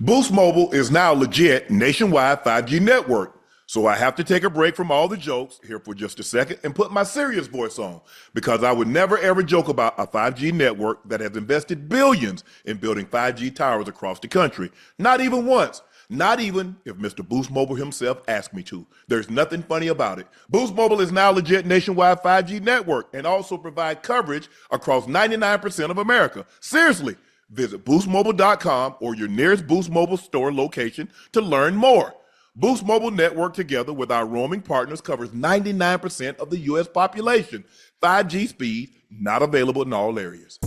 Boost Mobile is now legit nationwide 5G network. So I have to take a break from all the jokes here for just a second and put my serious voice on, because I would never ever joke about a 5G network that has invested billions in building 5G towers across the country. Not even once. Not even if Mr. Boost Mobile himself asked me to. There's nothing funny about it. Boost Mobile is now legit nationwide 5G network and also provide coverage across 99% of America. Seriously. Visit boostmobile.com or your nearest Boost Mobile store location to learn more. Boost Mobile network, together with our roaming partners, covers 99% of the U.S. population. 5G speed, not available in all areas.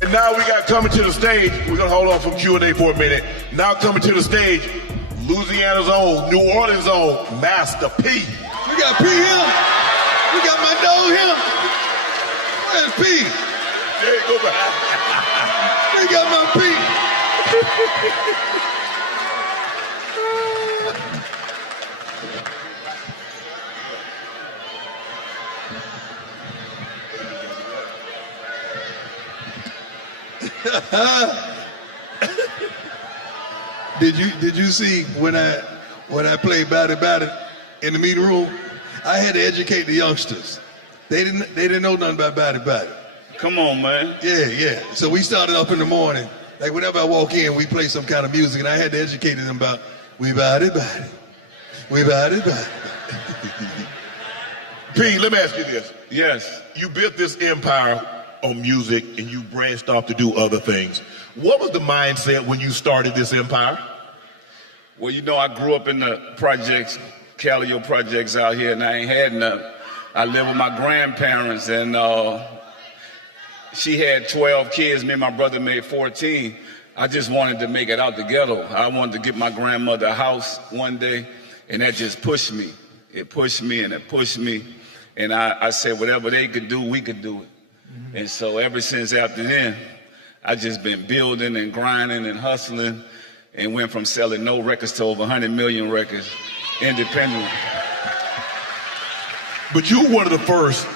And now we got coming to the stage. We're going to hold on from Q&A for a minute. Now coming to the stage, Louisiana's own, New Orleans' own, Master P. We got P here. We got my dog here. Where's P? There you go behind. We got my P. Did you see when I played Bout It in the meeting room? I had to educate the youngsters. They didn't know nothing about Bout It. Come on, man. Yeah. So we started up in the morning. Like whenever I walk in, we play some kind of music, and I had to educate them about we bout it. We bout it. P, let me ask you this. Yes. You built this empire on music and you branched off to do other things. What was the mindset when you started this empire? Well, you know, I grew up in the projects, Calio projects out here, and I ain't had nothing. I lived with my grandparents, and she had 12 kids. Me and my brother made 14. I just wanted to make it out the ghetto. I wanted to get my grandmother a house one day, and that just pushed me. It pushed me and it pushed me. And I said, whatever they could do, we could do it. Mm-hmm. And so ever since after then, I just been building and grinding and hustling, and went from selling no records to over 100 million records independently. But you were one of the first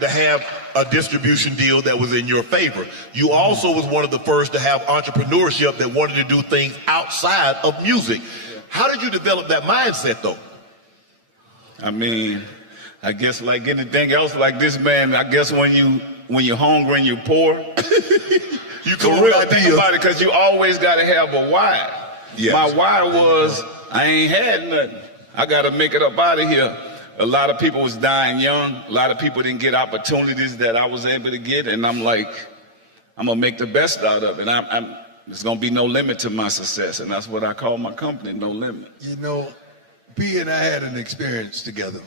to have a distribution deal that was in your favor. You also was one of the first to have entrepreneurship that wanted to do things outside of music. How did you develop that mindset, though? I mean, I guess like anything else, like this, man, I guess when you're hungry and you're poor, you for real, think about it, because you always got to have a why. Yes. My why was, I ain't had nothing. I got to make it up out of here. A lot of people was dying young. A lot of people didn't get opportunities that I was able to get. And I'm like, I'm going to make the best out of it. And there's going to be no limit to my success. And that's what I call my company, No Limit. You know, P and I had an experience together.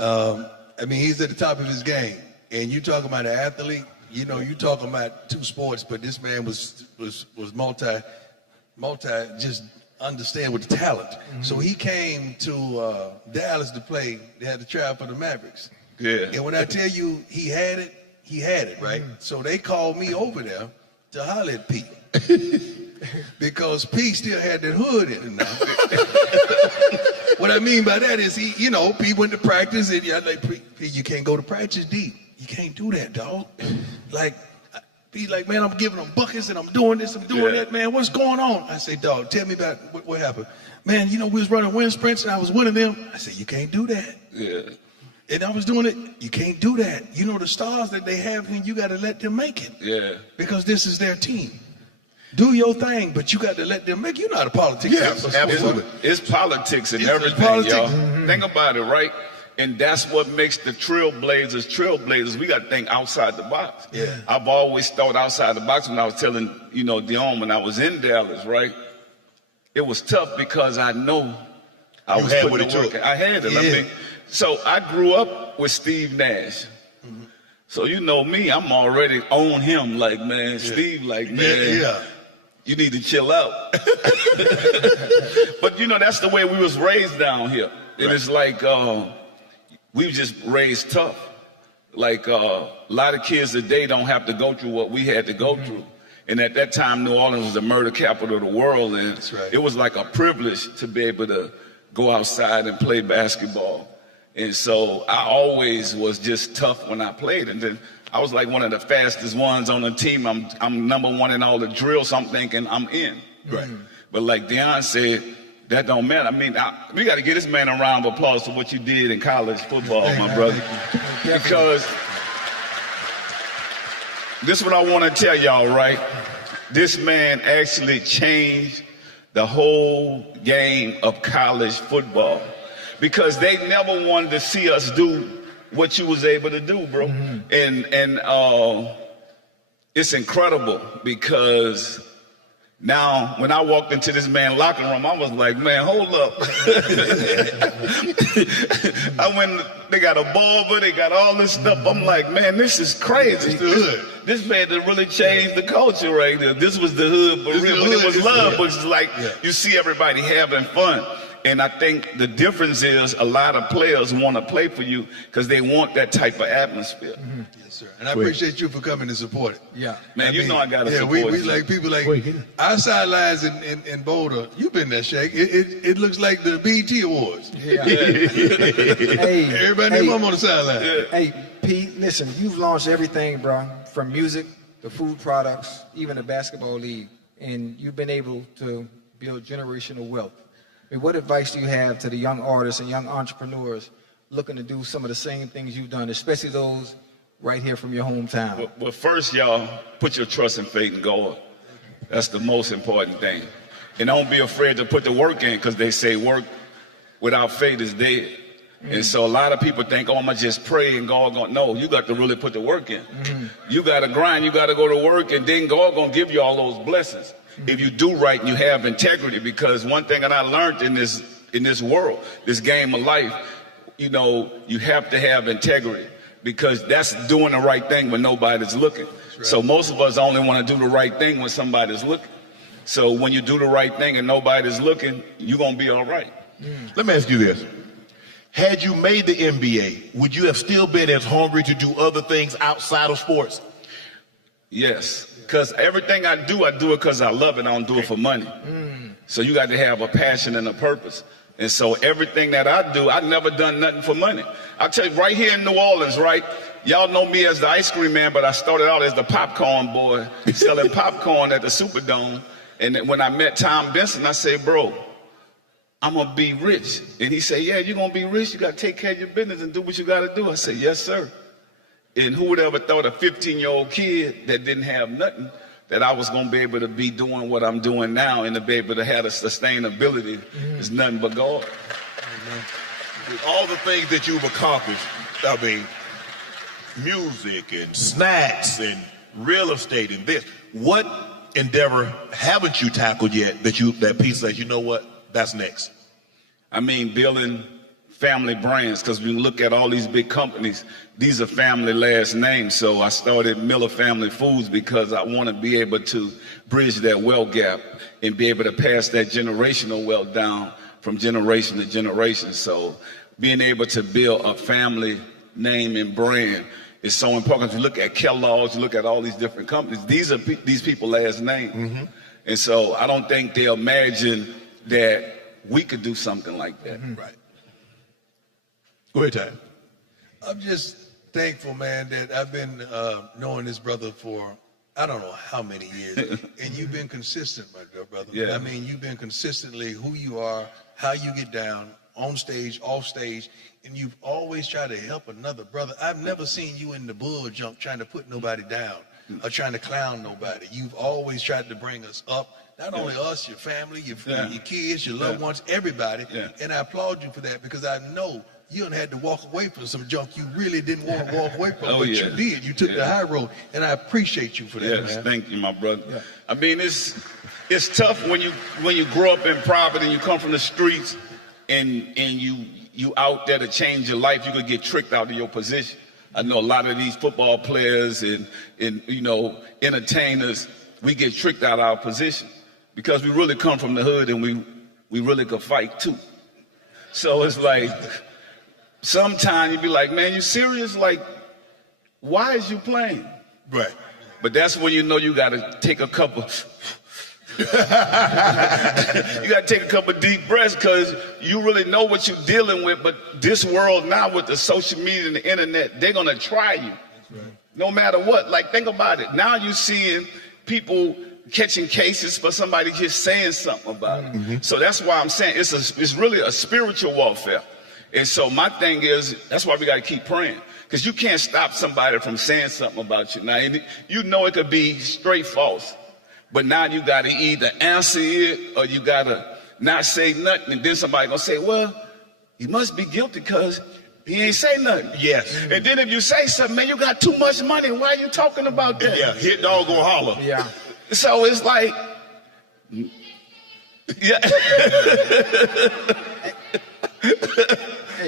I mean, he's at the top of his game. And you talking about an athlete, you know, you talking about two sports, but this man was multi, just understand with the talent. Mm-hmm. So he came to Dallas to play. They had to try for the Mavericks. Yeah. And when I tell you he had it, right? Mm-hmm. So they called me over there to holler at P. Because P still had that hood in him now. What I mean by that is he, you know, P went to practice and I like, P, you can't go to practice deep. You can't do that, dog. Like, Be like, man, I'm giving them buckets and I'm doing this, I'm doing that, man. What's going on? I say, dog, tell me about what happened. Man, you know, we was running wind sprints and I was winning them. I said, you can't do that. Yeah. And I was doing it. You can't do that. You know, the stars that they have here, you got to let them make it. Yeah. Because this is their team. Do your thing, but you got to let them make it. You're not a politician. Yes, absolutely. It's politics and It's everything, politics. y'all. Mm-hmm. Think about it, right? And that's what makes the trailblazers. We got to think outside the box. Yeah. I've always thought outside the box. When I was telling, you know, Dion, when I was in Dallas, right? It was tough because I know I was putting the work. I had it. Yeah. I mean, so I grew up with Steve Nash. Mm-hmm. So you know me, I'm already on him. Like, man, Steve, like, man, you need to chill out. But you know, that's the way we was raised down here. And it's like, we just raised tough. Like a lot of kids today don't have to go through what we had to go through. And at that time, New Orleans was the murder capital of the world. And it was like a privilege to be able to go outside and play basketball. And so I always was just tough when I played. And then I was like one of the fastest ones on the team. I'm number one in all the drills, so I'm thinking I'm in. Right. But like Deion said, that don't matter. I mean, we got to give this man a round of applause for what you did in college football, my brother. Because this is what I want to tell y'all, right? This man actually changed the whole game of college football. Because they never wanted to see us do what you was able to do, bro. And it's incredible because now, when I walked into this man's locker room, I was like, man, hold up. I went, they got a barber, they got all this stuff. I'm like, man, this is crazy. This man that really changed the culture right there. This was the hood, but it was love, but it's like you see everybody having fun. And I think the difference is a lot of players want to play for you because they want that type of atmosphere. Yes, sir. And I appreciate you for coming to support it. Yeah. Man, you know I got to support we you. like people like our sidelines in Boulder. You've been there, Shake. It looks like the BET Awards. Yeah. Hey, everybody and their mom on the sideline. Hey, Pete, listen, you've launched everything, bro, from music to food products, even the basketball league, and you've been able to build generational wealth. I mean, what advice do you have to the young artists and young entrepreneurs looking to do some of the same things you've done, especially those right here from your hometown? Well, first, y'all, put your trust and faith in God. That's the most important thing. And don't be afraid to put the work in because they say work without faith is dead. And so a lot of people think, oh, I'm going to just pray and God going to, no, you got to really put the work in. You got to grind, you got to go to work, and then God going to give you all those blessings. If you do right and you have integrity, because one thing that I learned in this world, this game of life, you know, you have to have integrity because that's doing the right thing when nobody's looking. Right. So most of us only want to do the right thing when somebody's looking. So when you do the right thing and nobody's looking, you're going to be all right. Let me ask you this. Had you made the NBA, would you have still been as hungry to do other things outside of sports? Yes. Because everything I do it because I love it. I don't do it for money. So you got to have a passion and a purpose. And so everything that I do, I've never done nothing for money. I'll tell you, right here in New Orleans, right? Y'all know me as the ice cream man, but I started out as the popcorn boy, selling popcorn at the Superdome. And when I met Tom Benson, I said, bro, I'm going to be rich. And he said, yeah, you're going to be rich. You got to take care of your business and do what you got to do. I said, yes, sir. And who would ever thought a 15-year-old kid that didn't have nothing, that I was going to be able to be doing what I'm doing now and to be able to have the sustainability is nothing but God. With all the things that you've accomplished, I mean, music and snacks and real estate and this, what endeavor haven't you tackled yet that piece says, you know what, that's next? I mean, building family brands, because when you look at all these big companies, these are family last names. So I started Miller Family Foods because I want to be able to bridge that wealth gap and be able to pass that generational wealth down from generation to generation. So being able to build a family name and brand is so important. If you look at Kellogg's, you look at all these different companies, these are these people last name. And so I don't think they'll imagine that we could do something like that. Right. Go ahead, Ty. I'm just thankful, man, that I've been knowing this brother for I don't know how many years, and you've been consistent, my good brother. Yeah. I mean, you've been consistently who you are, how you get down, on stage, off stage, and you've always tried to help another brother. I've never seen you in the bull jump trying to put nobody down or trying to clown nobody. You've always tried to bring us up. Not only us, your family, your kids, your loved ones, everybody. And I applaud you for that because I know you done had to walk away from some junk you really didn't want to walk away from, but you did. You took the high road, and I appreciate you for that, man. Thank you, my brother. I mean, it's tough when you grow up in poverty and you come from the streets and you out there to change your life. You could get tricked out of your position. I know a lot of these football players and you know entertainers, we get tricked out of our position because we really come from the hood and we really could fight too. So it's like sometimes you be like, man, you serious? Like, why is you playing? Right. But that's when you know you got to take a couple. You got to take a couple deep breaths because you really know what you're dealing with. But this world now with the social media and the internet, they're going to try you. No matter what. Like, think about it. Now you're seeing people catching cases for somebody just saying something about it. Mm-hmm. So that's why I'm saying it's really a spiritual warfare. And so my thing is, that's why we got to keep praying. Because you can't stop somebody from saying something about you. Now, you know it could be straight false. But now you got to either answer it or you got to not say nothing. And then somebody going to say, well, he must be guilty because he ain't say nothing. Yes. And then if you say something, man, you got too much money. Why are you talking about that? Yeah, hit dog gonna holler. Yeah. So it's like, yeah.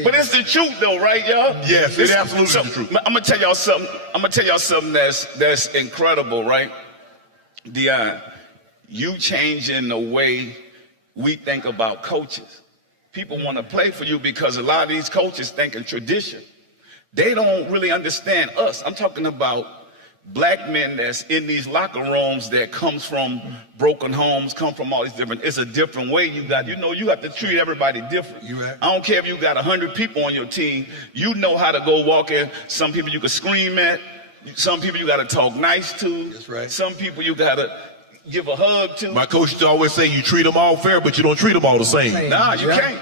But it's the truth though, right, y'all? Yes, it's absolutely the truth. I'm gonna tell y'all something that's incredible, right? Dion, you changing the way we think about coaches. People want to play for you because a lot of these coaches think in tradition. They don't really understand us. I'm talking about black men that's in these locker rooms that comes from broken homes, come from all these different, it's a different way you got to treat everybody different. You right. I don't care if you got 100 people on your team, you know how to go walk in. Some people you can scream at, some people you got to talk nice to. That's right. Some people you got to give a hug to. My coach used to always say you treat them all fair, but you don't treat them all the same. Nah, you can't.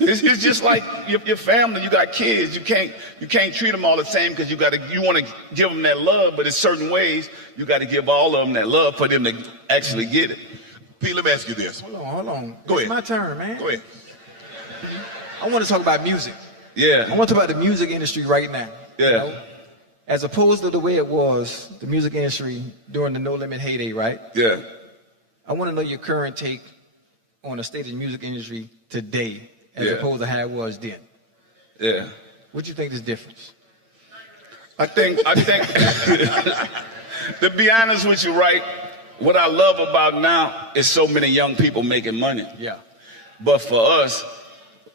It's just like your family. You got kids. You can't treat them all the same because you want to give them that love, but in certain ways you got to give all of them that love for them to actually get it. P, let me ask you this. Hold on. Go It's ahead. my turn, man. Go ahead. I want to talk about music. Yeah. I want to talk about the music industry right now. Yeah. As opposed to the way it was, the music industry during the No Limit heyday, right? Yeah. I want to know your current take on the state of the music industry today, as Yeah. opposed to how it was then. Yeah. What do you think is the difference? I think to be honest with you, right, what I love about now is so many young people making money. Yeah. But for us,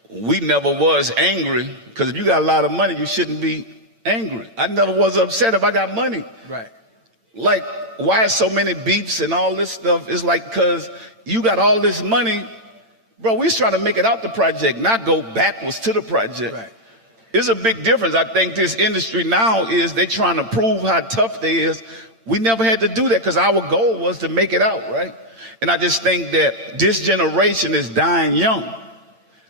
we never was angry because if you got a lot of money, you shouldn't be angry. I never was upset if I got money. Right. Like, why so many beefs and all this stuff? It's like, because you got all this money, bro, we was trying to make it out the project, not go backwards to the project. Right. There's a big difference. I think this industry now is they trying to prove how tough they is. We never had to do that because our goal was to make it out, right? And I just think that this generation is dying young.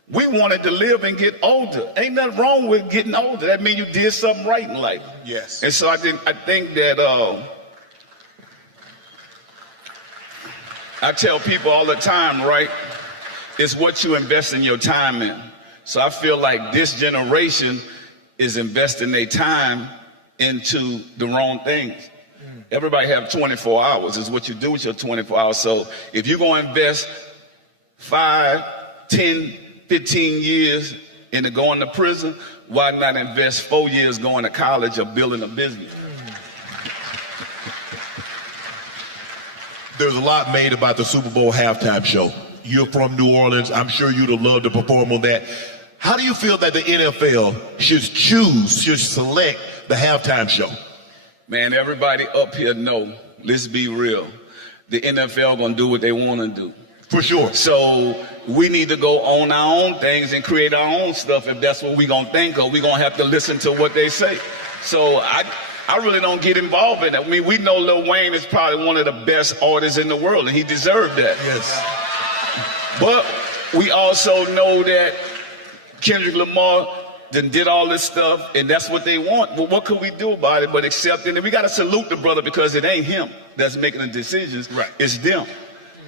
We wanted to live and get older. Ain't nothing wrong with getting older. That means you did something right in life. Yes. And so I think that I tell people all the time, right? It's what you invest in your time in. So I feel like this generation is investing their time into the wrong things. Everybody have 24 hours is what you do with your 24 hours. So if you're going to invest 5, 10, 15 years into going to prison, why not invest 4 years going to college or building a business? There's a lot made about the Super Bowl halftime show. You're from New Orleans. I'm sure you'd have loved to perform on that. How do you feel that the NFL should select the halftime show? Man, everybody up here know, let's be real, the NFL gonna do what they wanna do. For sure. So we need to go on our own things and create our own stuff if that's what we gonna think of. We gonna have to listen to what they say. So I really don't get involved in that. I mean, we know Lil Wayne is probably one of the best artists in the world, and he deserved that. Yes. But we also know that Kendrick Lamar did all this stuff, and that's what they want. Well, what could we do about it but accept it? And we got to salute the brother because it ain't him that's making the decisions. Right. It's them.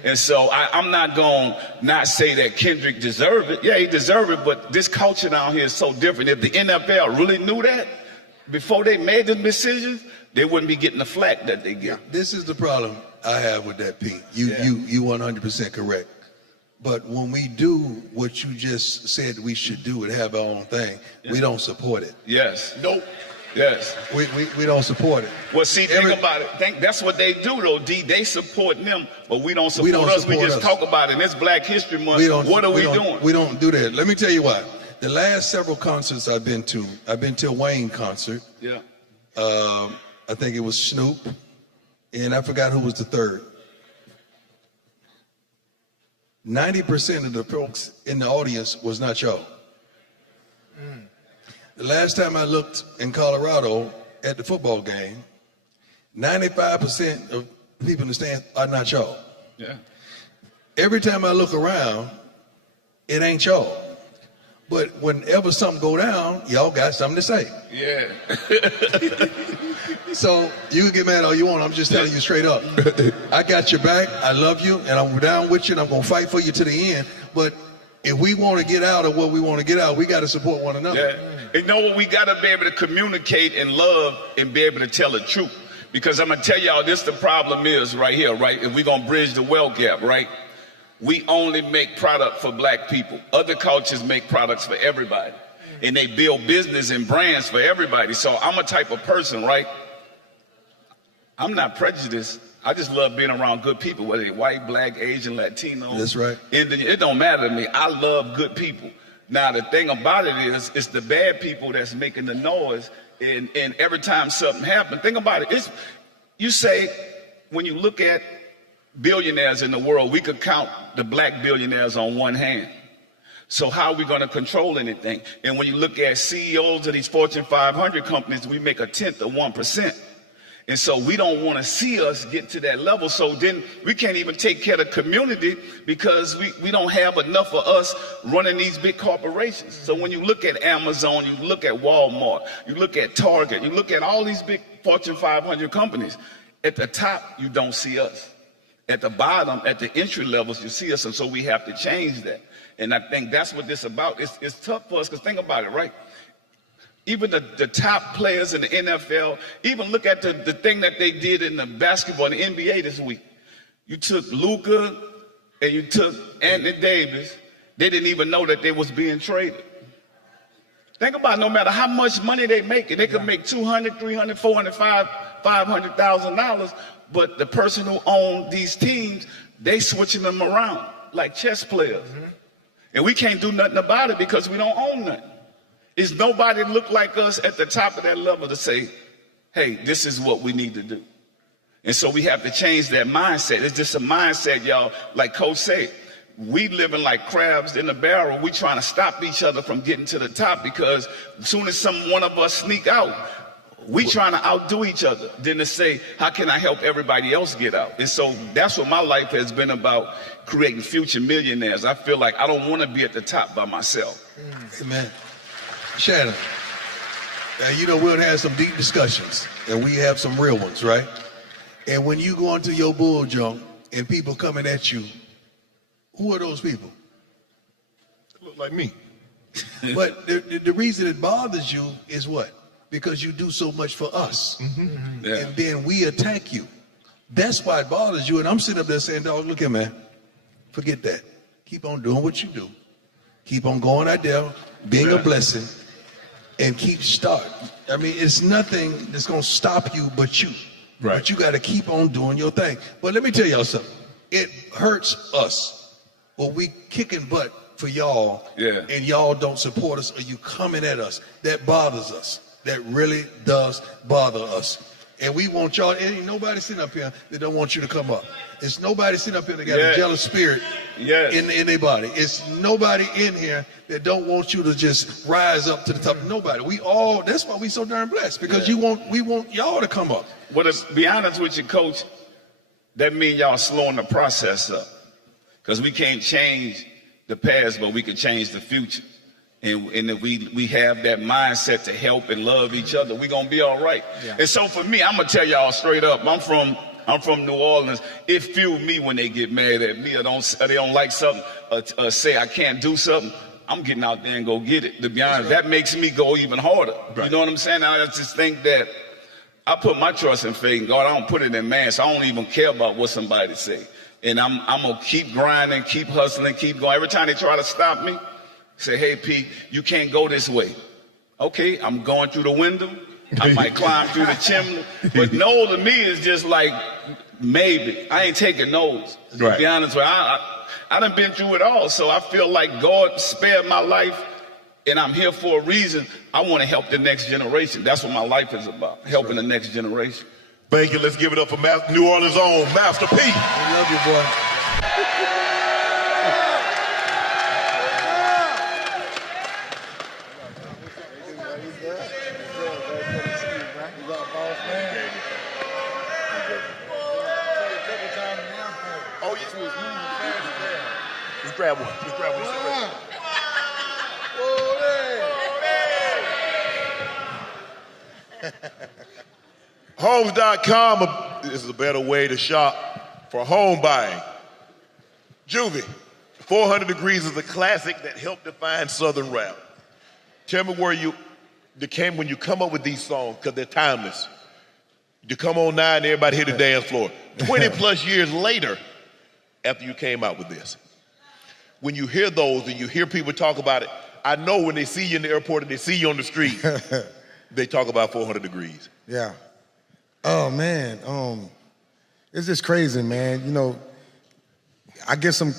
And so I'm not going to not say that Kendrick deserved it. Yeah, he deserved it, but this culture down here is so different. If the NFL really knew that before they made the decisions, they wouldn't be getting the flack that they get. This is the problem I have with that, Pete. You 100% correct. But when we do what you just said we should do and have our own thing, we don't support it. Yes. Nope. Yes. We don't support it. Well, see, think about it. That's what they do, though, D. They support them, but we don't support We don't us. support we just us. talk about it. And it's Black History Month. What are we doing? We don't do that. Let me tell you why. The last several concerts I've been to a Wayne concert. Yeah. I think it was Snoop, and I forgot who was the third. 90% of the folks in the audience was not y'all. The last time I looked in Colorado at the football game, 95% of people in the stands are not y'all. Yeah. Every time I look around, it ain't y'all. But whenever something go down, y'all got something to say. Yeah. So you can get mad all you want. I'm just telling you straight up. I got your back. I love you, and I'm down with you, and I'm gonna fight for you to the end. But if we want to get out of what we want to get out, we got to support one another. Yeah. You know what? We got to be able to communicate and love and be able to tell the truth. Because I'm going to tell y'all, this the problem is right here, right? If we're going to bridge the wealth gap, right? We only make product for black people. Other cultures make products for everybody. And they build business and brands for everybody. So I'm a type of person, right? I'm not prejudiced. I just love being around good people, whether they're white, black, Asian, Latino. That's right. Indian. It don't matter to me. I love good people. Now, the thing about it is, it's the bad people that's making the noise. And every time something happens, think about it. You say, when you look at billionaires in the world, we could count the black billionaires on one hand. So how are we going to control anything? And when you look at CEOs of these Fortune 500 companies, we make 1/10 of 1%. And so we don't want to see us get to that level. So then we can't even take care of the community because we don't have enough of us running these big corporations. So when you look at Amazon, you look at Walmart, you look at Target, you look at all these big Fortune 500 companies, at the top, you don't see us. At the bottom, at the entry levels, you see us. And so we have to change that. And I think that's what this is about. It's tough for us because think about it, right? Even the top players in the NFL, even look at the thing that they did in the basketball in the NBA this week. You took Luka and you took Anthony Davis. They didn't even know that they was being traded. Think about it, no matter how much money they make, and they could make $200, $300, $400, $500,000, but the person who owned these teams, they switching them around like chess players. And we can't do nothing about it because we don't own nothing. Is nobody look like us at the top of that level to say, hey, this is what we need to do. And so we have to change that mindset. It's just a mindset, y'all. Like Coach said, we living like crabs in a barrel. We trying to stop each other from getting to the top because as soon as one of us sneak out, we trying to outdo each other than to say, how can I help everybody else get out? And so that's what my life has been about, creating future millionaires. I feel like I don't want to be at the top by myself. Amen. Shannon, you know, we'll have some deep discussions, and we have some real ones, right? And when you go into your bull junk and people coming at you, who are those people? They look like me. But the reason it bothers you is what? Because you do so much for us. Yeah. And then we attack you. That's why it bothers you. And I'm sitting up there saying, dog, look here, man. Forget that. Keep on doing what you do. Keep on going out there, being a blessing. And keep starting. I mean, it's nothing that's going to stop you but you. Right. But you got to keep on doing your thing. But let me tell y'all something. It hurts us when we kicking butt for y'all, and y'all don't support us, or you coming at us. That bothers us. That really does bother us. And we want y'all, ain't nobody sitting up here that don't want you to come up. It's nobody sitting up here that got a jealous spirit in their body. It's nobody in here that don't want you to just rise up to the top. Nobody. We all, that's why we so darn blessed, because we want y'all to come up. Well, to be honest with you, Coach, that means y'all slowing the process up. Because we can't change the past, but we can change the future. And if we have that mindset to help and love each other, we're going to be all right. Yeah. And so for me, I'm going to tell y'all straight up, I'm from New Orleans. It fueled me when they get mad at me or they don't like something or say I can't do something. I'm getting out there and go get it. To be honest, that makes me go even harder. Right. You know what I'm saying? I just think that I put my trust in faith in God. I don't put it in man, so I don't even care about what somebody say. And I'm going to keep grinding, keep hustling, keep going. Every time they try to stop me, say, hey, P, you can't go this way. Okay, I'm going through the window. I might climb through the chimney. But no to me is just like, maybe. I ain't taking no's. Right. To be honest with you, I done been through it all. So I feel like God spared my life, and I'm here for a reason. I want to help the next generation. That's what my life is about, helping the next generation. Thank you. Let's give it up for New Orleans' own Master P. We love you, boy. Oh, yes. Just grab one. Just grab one. Homes.com is a better way to shop for home buying. Juvie, 400 Degrees is a classic that helped define Southern rap. Tell me where you came when you come up with these songs, because they're timeless. You come on now and everybody hit the dance floor. 20 plus years later, after you came out with this, when you hear those and you hear people talk about it, I know when they see you in the airport and they see you on the street, they talk about 400 Degrees. Yeah. Oh man, it's just crazy, man. You know, I get some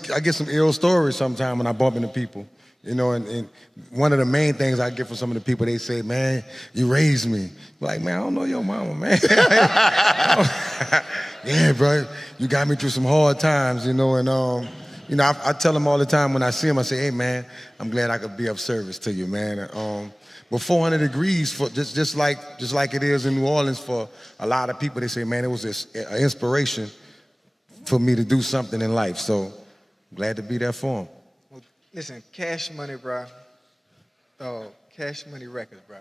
ill stories sometimes when I bump into people. You know, and one of the main things I get from some of the people, they say, man, you raised me. Like, man, I don't know your mama, man. Yeah, bro, you got me through some hard times, you know, and you know, I tell them all the time when I see them, I say, hey man, I'm glad I could be of service to you, man. But 400 Degrees, for just like it is in New Orleans for a lot of people, they say, man, it was an inspiration for me to do something in life. So I'm glad to be there for them. Well, listen, Cash Money, bro, Cash Money Records, bro,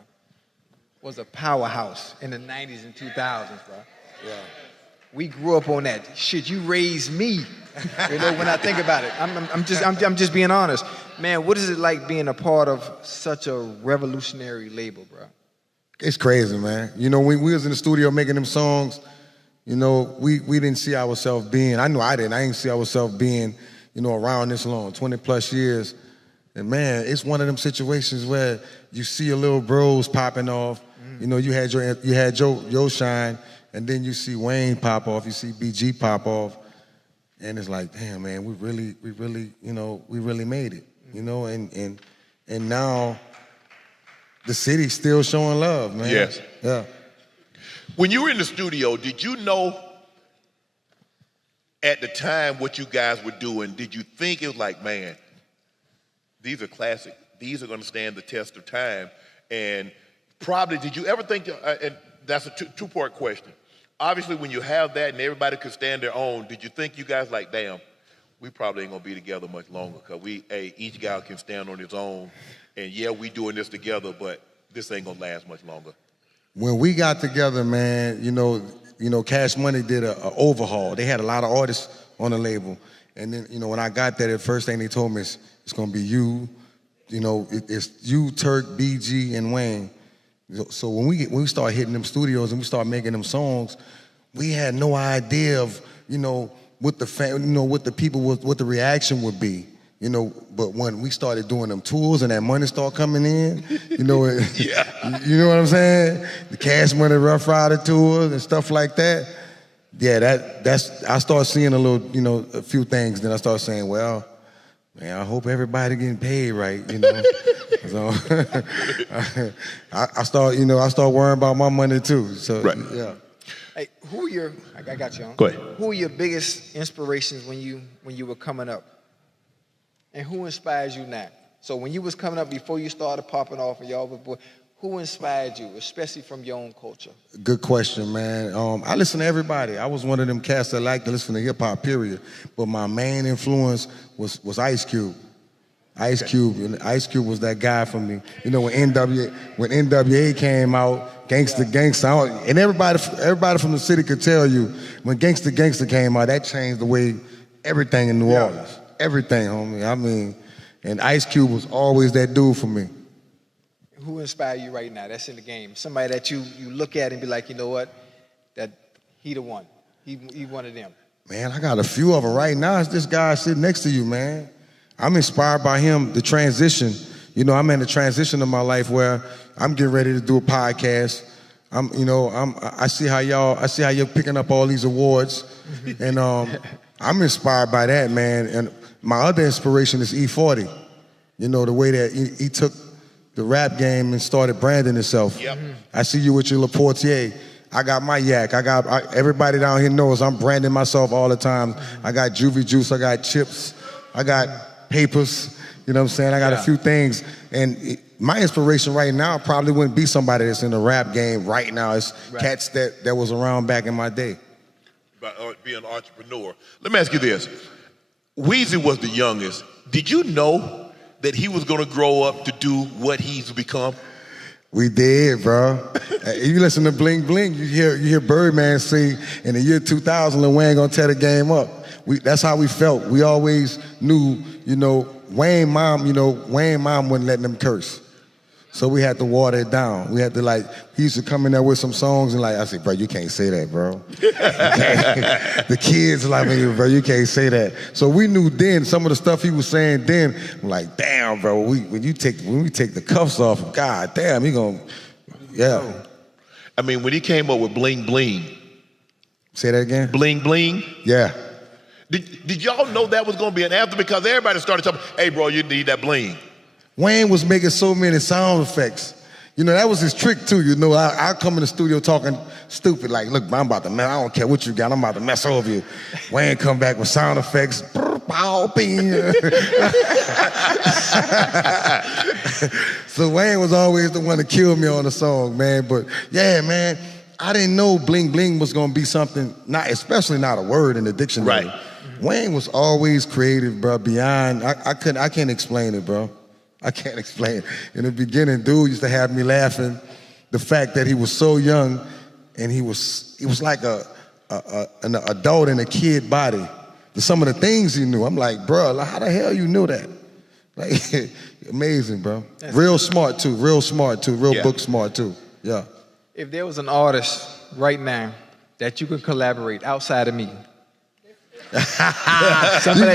was a powerhouse in the 90s and 2000s, bro. Yeah. We grew up on that. Shit, you raised me. You know, when I think about it, I'm just being honest, man. What is it like being a part of such a revolutionary label, bro? It's crazy, man. You know, when we was in the studio making them songs, you know, we didn't see ourselves being. I know I didn't. I didn't see ourselves being, you know, around this long, 20 plus years. And man, it's one of them situations where you see your little bros popping off. You know, you had your shine, and then you see Wayne pop off. You see BG pop off. And it's like, damn, man, we really, you know, we really made it, you know, and now the city's still showing love, man. Yes. Yeah. When you were in the studio, did you know at the time what you guys were doing? Did you think it was like, man, these are classic. These are going to stand the test of time. And probably, did you ever think, and that's a two-part question. Obviously, when you have that and everybody could stand their own, did you think you guys like, damn, we probably ain't gonna be together much longer because each guy can stand on his own, and yeah, we doing this together, but this ain't gonna last much longer. When we got together, man, you know, Cash Money did a overhaul. They had a lot of artists on the label, and then, you know, when I got there, the first thing they told me is it's gonna be you, you know, it's you, Turk, BG, and Wayne. So when we start hitting them studios and we start making them songs, we had no idea of, you know, what the people, what the reaction would be, you know. But when we started doing them tours and that money started coming in, you know, yeah. You know what I'm saying? The Cash Money Rough Rider tours and stuff like that. Yeah, that's I started seeing a little, you know, a few things. Then I started saying, well, man, I hope everybody getting paid right, you know. So I start worrying about my money too. So right. Yeah. Hey, I got you on. Go ahead. Who were your biggest inspirations when you were coming up? And who inspires you now? So when you was coming up before you started popping off and y'all were boy, who inspired you, especially from your own culture? Good question, man. I listen to everybody. I was one of them cats that liked to listen to hip hop, period. But my main influence was Ice Cube. Ice Cube was that guy for me. You know, when NWA came out, Gangsta, and everybody from the city could tell you when Gangsta came out, that changed the way everything in New Orleans, everything, homie. I mean, and Ice Cube was always that dude for me. Who inspired you right now? That's in the game. Somebody that you look at and be like, you know what, that he the one. He one of them. Man, I got a few of them right now. It's this guy sitting next to you, man. I'm inspired by him, the transition. You know, I'm in the transition of my life where I'm getting ready to do a podcast. I see how you're picking up all these awards, and I'm inspired by that, man. And my other inspiration is E40. You know, the way that he took the rap game and started branding himself. Yep. I see you with your LaPortier. I got my yak. Everybody down here knows I'm branding myself all the time. I got Juvie Juice. I got chips. I got papers. You know what I'm saying? I got a few things. And my inspiration right now probably wouldn't be somebody that's in the rap game right now. It's cats that was around back in my day. about being an entrepreneur. Let me ask you this. Weezy was the youngest. Did you know that he was going to grow up to do what he's become? We did, bro. If you listen to Bling Bling, you hear Birdman say, in the year 2000, Lil Wayne gonna tear the game up. That's how we felt. We always knew, Wayne mom wouldn't let them curse. So we had to water it down. We had to he used to come in there with some songs and I said, bro, you can't say that, bro. The kids bro, you can't say that. So we knew then some of the stuff he was saying then, I'm like, damn, bro, when we take the cuffs off, God damn, he gonna, yeah. I mean, when he came up with Bling Bling. Say that again? Bling Bling? Yeah. Did y'all know that was gonna be an anthem? Because everybody started talking, hey, bro, you need that bling. Wayne was making so many sound effects. That was his trick too. I come in the studio talking stupid, like, look, I'm about to mess, I don't care what you got, I'm about to mess over you. Wayne come back with sound effects. So Wayne was always the one to kill me on the song, man. But yeah, man, I didn't know Bling Bling was gonna be something, especially not a word in the dictionary. Right. Wayne was always creative, bro, beyond, I can't explain it, bro. I can't explain it. In the beginning, dude used to have me laughing. The fact that he was so young and he was like an adult in a kid body. Some of the things he knew, I'm like, bro, how the hell you knew that? Amazing, bro. Real smart too, real book smart too, yeah. If there was an artist right now that you could collaborate outside of me, You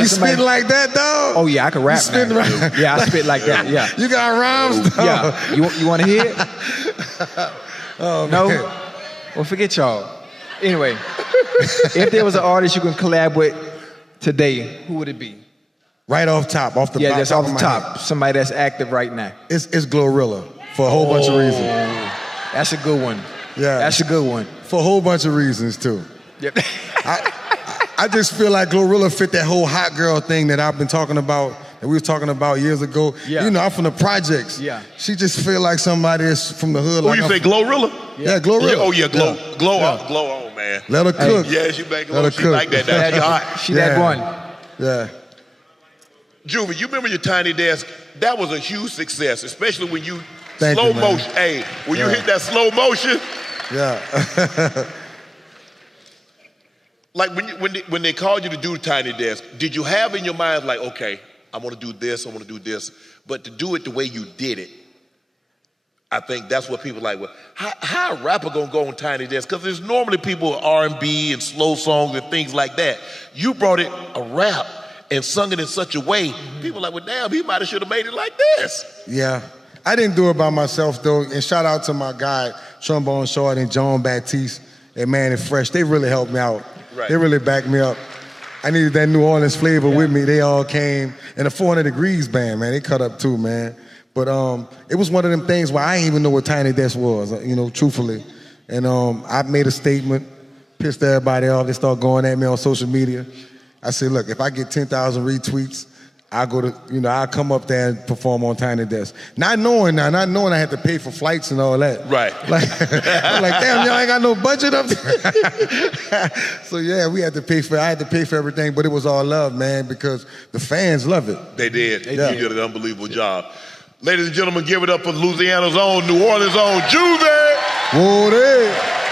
spit like that, dog? Oh yeah, I can rap now. Right. Yeah, I spit like that. Yeah. You got rhymes, dog? Yeah. You want to hear it? Oh, no? man. Well, forget y'all. Anyway, if there was an artist you can collab with today, who would it be? Right off the top that's off the of my top. head. Somebody that's active right now. It's Glorilla for a whole bunch of reasons. That's a good one. Yeah. That's a good one. For a whole bunch of reasons too. Yep. I just feel like Glorilla fit that whole hot girl thing that I've been talking about, that we were talking about years ago. Yeah. I'm from the projects. Yeah. She just feel like somebody that's from the hood. Oh, you say Glorilla? Yeah, Glorilla. Yeah, oh yeah, glow on, man. Let her cook. Yeah, she make Let her she cook. like that. That's hot. She that one. Yeah. Juvie, you remember your Tiny Desk? That was a huge success, especially when you Thank slow you, man. motion. Hey, when you hit that slow motion. Yeah. Like when they called you to do Tiny Desk, did you have in your mind like, okay, I want to do this, but to do it the way you did it, I think that's what people like. Well, how a rapper gonna go on Tiny Desk? Because there's normally people with R&B and slow songs and things like that. You brought it a rap and sung it in such a way, people like, well, damn, he might have should have made it like this. Yeah. I didn't do it by myself though, and shout out to my guy, Trombone Short and John Baptiste and Man and Fresh. They really helped me out. Right. They really backed me up. I needed that New Orleans flavor with me. They all came. And the 400 Degrees band, man, they cut up too, man. But it was one of them things where I didn't even know what Tiny Desk was, truthfully. And I made a statement, pissed everybody off. They started going at me on social media. I said, look, if I get 10,000 retweets, I'll go to, I'll come up there and perform on Tiny Desk. Not knowing I had to pay for flights and all that. Right. I'm like, damn, y'all ain't got no budget up there. So yeah, I had to pay for everything, but it was all love, man, because the fans love it. They did. You did an unbelievable job. Ladies and gentlemen, give it up for Louisiana's own, New Orleans' own Juvie. Whoa, there.